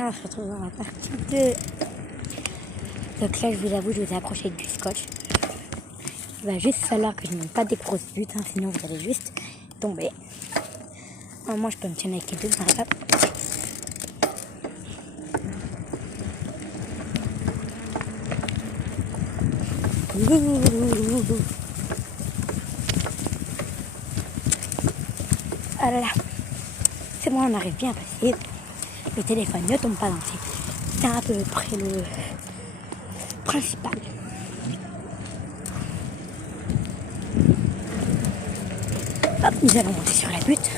On se retrouve dans la partie 2. Donc là, je vous avoue, je vous ai accroché du scotch. Il va juste falloir que je ne mette pas des grosses buttes, hein, sinon vous allez juste tomber. Moi, je peux me tenir avec les deux, par exemple. Ah là là, c'est bon, on arrive bien à passer. Le téléphone ne tombe pas dans c'est à peu près le principal. Hop, nous allons monter sur la butte.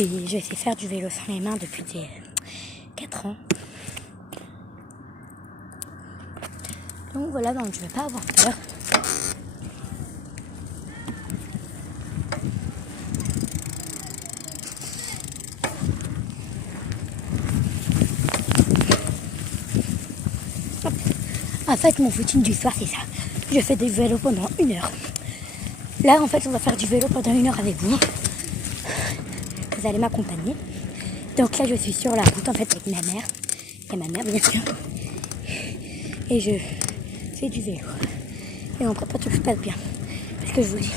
Et je sais faire du vélo sur les mains depuis 4 ans. Donc voilà, donc je ne vais pas avoir peur. Hop. En fait, mon footing du soir, c'est ça. Je fais du vélo pendant 1 heure. Là, en fait, on va faire du vélo pendant 1 heure avec vous. Vous allez m'accompagner. Donc là, je suis sur la route, en fait, avec ma mère. Et ma mère, bien sûr. Et je fais du vélo. Et on prépare tout se passe bien. Parce que je vous dis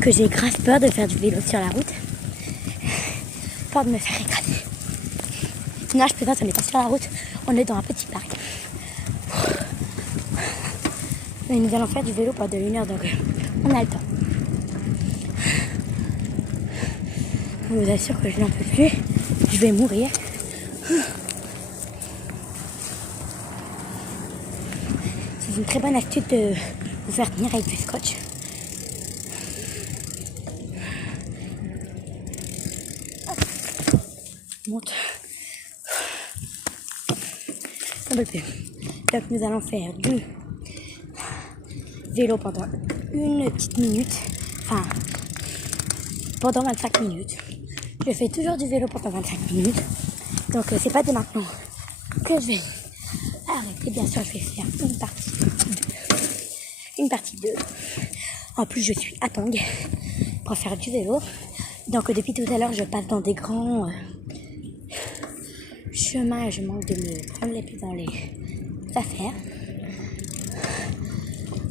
que j'ai grave peur de faire du vélo sur la route. Peur de me faire écraser. Non, je plaisante, on n'est pas sur la route. On est dans un petit parc. Et nous allons faire du vélo pendant 1 heure, donc on a le temps. Je vous assure que je n'en peux plus. Je vais mourir. C'est une très bonne astuce de vous faire tenir avec du scotch. Monte. Un peu plus. Donc nous allons faire du vélo pendant 1 petite minute. Enfin, pendant 25 minutes. Je fais toujours du vélo pendant 25 minutes. Donc c'est pas dès maintenant que je vais arrêter. Bien sûr, je vais faire une partie 2. Une partie 2. En plus, je suis à Tang pour faire du vélo. Donc depuis tout à l'heure, je passe dans des grands chemins et je manque de me prendre les pieds dans les affaires.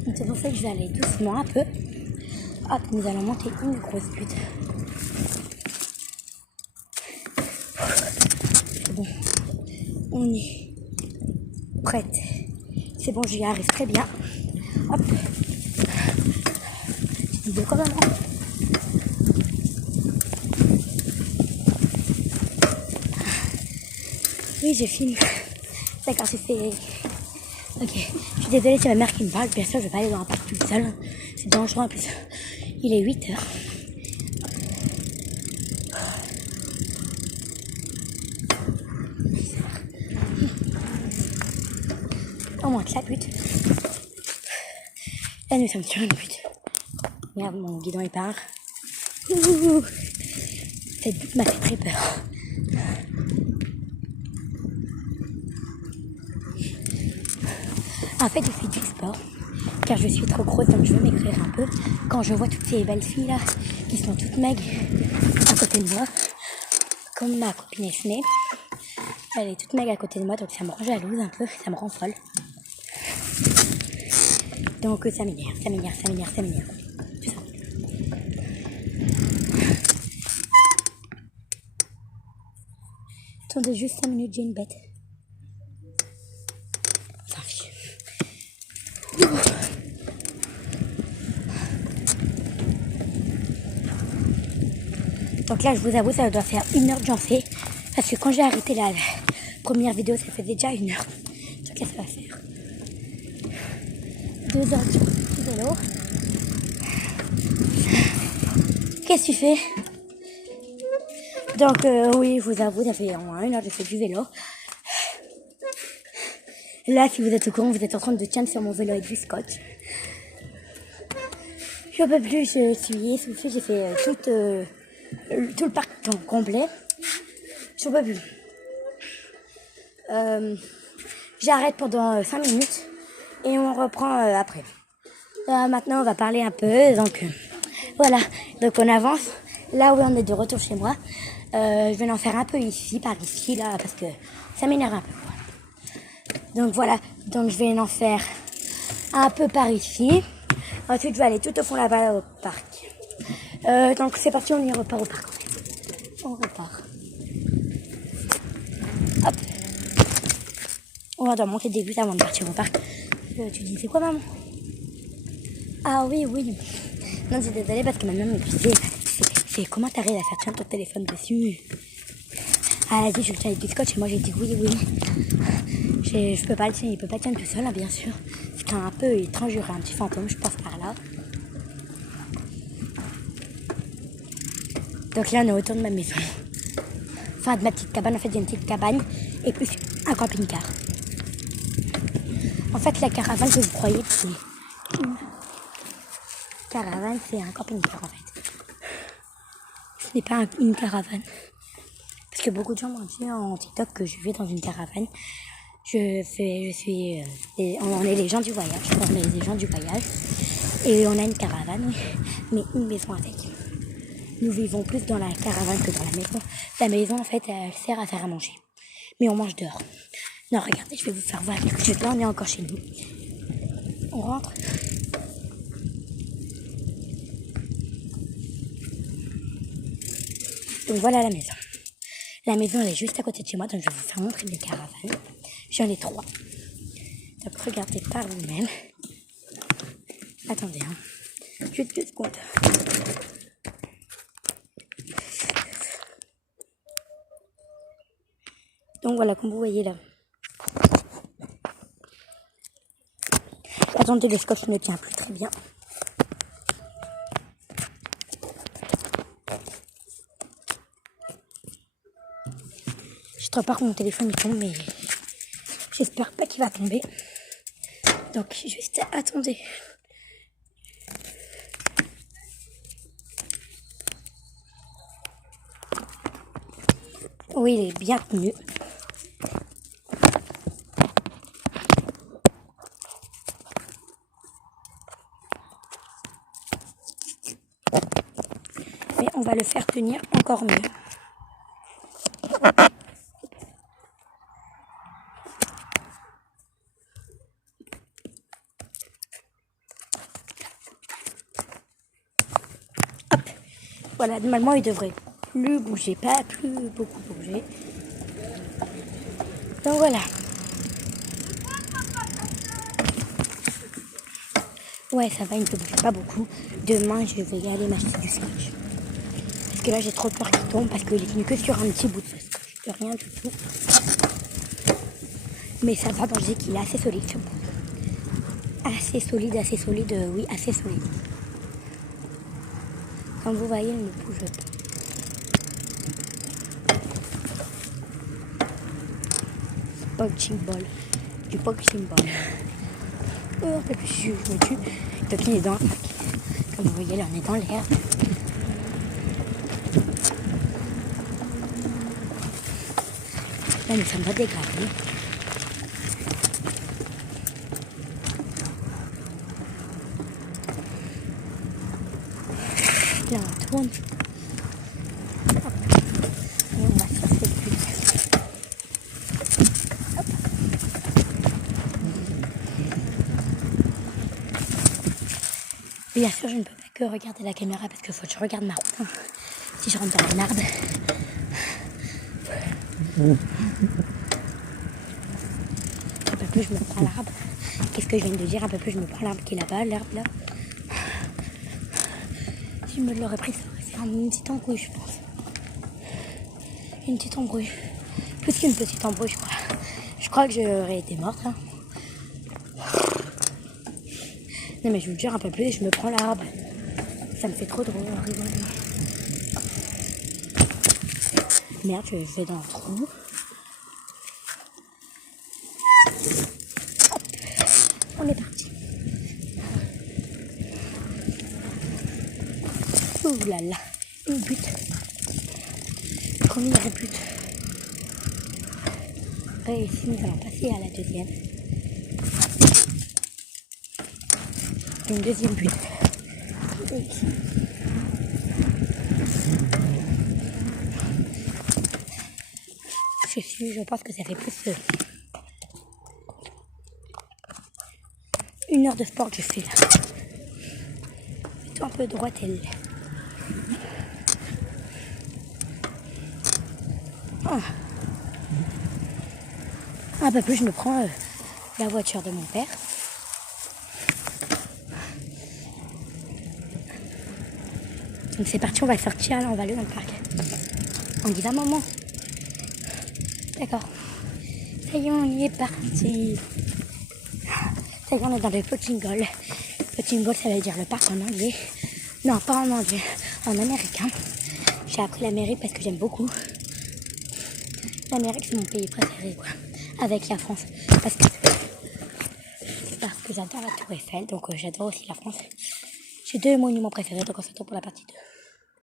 Donc c'est pour ça que je vais aller doucement un peu. Hop, nous allons monter une grosse butte. C'est bon, on est prête. C'est bon, j'y arrive très bien. Hop. J'ai dit quand même. Oui, je filme. D'accord, c'est fait. Ok, je suis désolée, c'est ma mère qui me parle. Bien sûr, je vais pas aller dans un parc toute seule. C'est dangereux en plus. Il est 8 heures. Au moins que la butte. Là, nous sommes sur une butte. Regarde, mon guidon il part. Cette butte m'a fait très peur. En fait, je fais du sport, car je suis trop grosse, donc je veux maigrir un peu. Quand je vois toutes ces belles filles là, qui sont toutes maigres à côté de moi, comme ma copine Esme, elle est toute maigre à côté de moi, donc ça me rend jalouse un peu, ça me rend folle. Donc ça m'énerve. Tout ça. Attendez juste 5 minutes, j'ai une bête. S'en fiche. Donc là, je vous avoue, ça doit faire 1 heure que j'en fais. Parce que quand j'ai arrêté la première vidéo, ça faisait déjà 1 heure. Donc là, ça va faire 2 heures du vélo. Qu'est-ce que tu fais? Donc oui, je vous avoue, ça fait au moins 1 heure que je fais du vélo. Là, si vous êtes au courant, vous êtes en train de tiendre sur mon vélo avec du scotch. Je peux plus, je suis essoufflée, j'ai fait tout le parc complet. Je peux plus. J'arrête pendant 5 minutes et reprend après. Maintenant, on va parler un peu. Donc, voilà. Donc, on avance. Là où on est de retour chez moi, je vais en faire un peu ici, par ici, là, parce que ça m'énerve un peu. Donc, voilà. Donc, je vais en faire un peu par ici. Ensuite, je vais aller tout au fond là-bas au parc. Donc, c'est parti, on y repart au parc, en fait. On repart. Hop. On va monter des buts avant de partir au parc. Tu dis, c'est quoi, maman? Ah oui. Non, c'est désolé parce que ma maman me disait, c'est comment t'arrives à faire tenir ton téléphone dessus? Elle a dit, je tiens avec du scotch. Et moi, j'ai dit oui. Je peux pas le tenir, il peut pas le tenir tout seul, hein, bien sûr. C'est un peu étrange, il y aurait un petit fantôme, je passe par là. Donc là, on est autour de ma maison. Enfin, de ma petite cabane. En fait, j'ai une petite cabane et plus un camping-car. En fait, la caravane que vous croyez, c'est une caravane, c'est un camping-car, en fait. Ce n'est pas une caravane. Parce que beaucoup de gens m'ont dit en TikTok que je vais dans une caravane. On est les gens du voyage. On est les gens du voyage. Et on a une caravane, mais une maison avec. Nous vivons plus dans la caravane que dans la maison. La maison, en fait, elle sert à faire à manger. Mais on mange dehors. Non, regardez, je vais vous faire voir quelque chose. Là, on est encore chez nous. On rentre. Donc voilà la maison. La maison, elle est juste à côté de chez moi, donc je vais vous faire montrer des caravanes. J'en ai 3. Donc regardez par vous-même. Attendez, juste 2 secondes. Donc voilà, comme vous voyez là. Attendez, le scotch ne tient plus très bien. Je trouve pas que mon téléphone il tombe, mais j'espère pas qu'il va tomber. Donc juste attendez. Oui, il est bien tenu. Mais on va le faire tenir encore mieux. Hop. Voilà, normalement il devrait plus bouger, pas plus beaucoup bouger. Donc voilà. Ouais, ça va, il ne peut bouger pas beaucoup. Demain, je vais aller m'acheter du scotch. Parce que là, j'ai trop peur qu'il tombe parce qu'il est tenu que sur un petit bout de scotch. De rien du tout. Mais ça va, donc je dis qu'il est assez solide ce bout. Assez solide, oui, assez solide. Comme vous voyez, il ne bouge pas. Punching ball. Du punching ball. Oh, je me tue. Donc il est dans. Comme vous voyez, là, on est dans l'air. Là, nous sommes pas dégradés. Là, on tourne. Hop. Et on va faire cette bulle. Hop. Bien sûr, je ne peux pas que regarder la caméra parce qu'il faut que je regarde ma route. Si je rentre dans la merde. Un peu plus, je me prends l'arbre. Qu'est-ce que je viens de dire? Un peu plus, je me prends l'arbre qui est là-bas, l'herbe là. Si je me l'aurais pris, ça aurait fait une petite embrouille, je pense. Une petite embrouille. Plus qu'une petite embrouille, je crois. Je crois que j'aurais été morte. Hein. Non, mais je vous le jure, un peu plus, je me prends l'arbre. Ça me fait trop drôle, rigoler. Merde, je vais dans le trou. Hop. On est parti. Ouh là là, une butte. Première butte. Et ici, nous allons passer à la deuxième. une deuxième bulle. Je pense que ça fait plus 1 heure de sport que je fais là. Mets-toi un peu droite elle. Un peu plus, je me prends la voiture de mon père. Donc c'est parti, on va sortir, là on va aller dans le parc. On y va maman. D'accord. Ça y est, on y est parti. Ça y est, on est dans le Potting Ball. Potting Ball, ça veut dire le parc en anglais. Non, pas en anglais, en américain. J'ai appris l'Amérique parce que j'aime beaucoup. L'Amérique, c'est mon pays préféré, quoi. Avec la France. Parce que j'adore la Tour Eiffel, donc j'adore aussi la France. J'ai 2 monuments préférés, donc on s'attend pour la partie 2.